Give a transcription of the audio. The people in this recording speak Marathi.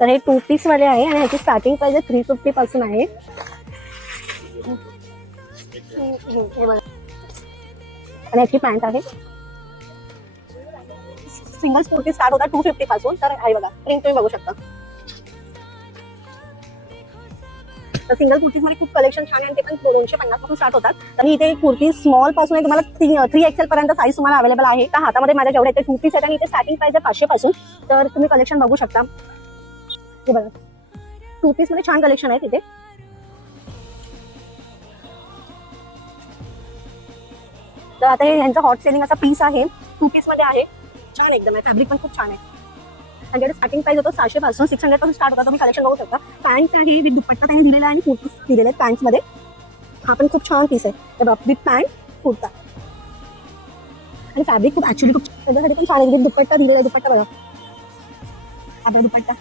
तर हे 2 पीस वाले आहे आणि ह्याची स्टार्टिंग प्राइस 350 पासून आहे. हे बघा आणि ह्याची पॅन्ट आहे. सिंगल कुर्ती स्टार्ट होता 250 पासून. तर आहे बघा प्रिंट तुम्ही बघू शकता. तर सिंगल कुर्तीज मध्ये खूप कलेक्शन छान आहे आणि ते पण 250 पासून स्टार्ट होतात. आणि इथे कुर्ती स्मॉल पासून आहे तुम्हाला 3XL पर्यंत साईज तुम्हाला अवेलेबल आहे. तर हातामध्ये माझ्या जेवढे ते 2 पीस आहेत आणि इथे स्टार्टिंग प्राइस आहे 500 पासून. तर तुम्ही कलेक्शन बघू शकता. हे बघा 2 पीस मध्ये छान कलेक्शन आहे तिथे. तर आता हे यांचा हॉट सेलिंग असा पीस आहे 2 पीस मध्ये आहे. छान एकदम आहे. फॅब्रिक पण खूप छान आहे. त्यांच्याकडे स्टार्टिंग प्राइस होतो 600 पासून 600 पासून स्टार्ट होता. तुम्ही कलेक्शन बघू शकता. पॅन्ट आहे विथ दुपट्टा त्यांनी दिलेला आहे आणि कुर्तीज दिलेले आहेत पॅन्ट्स मध्ये. हा पण खूप छान पीस आहे विथ पॅन्ट कुर्ता आणि फॅब्रिक खूप ऍक्च्युअली खूप त्याच्यासाठी पण छान आहे. दुपट्टा दिलेला आहे. दुपट्टा बघा आता दुपट्टा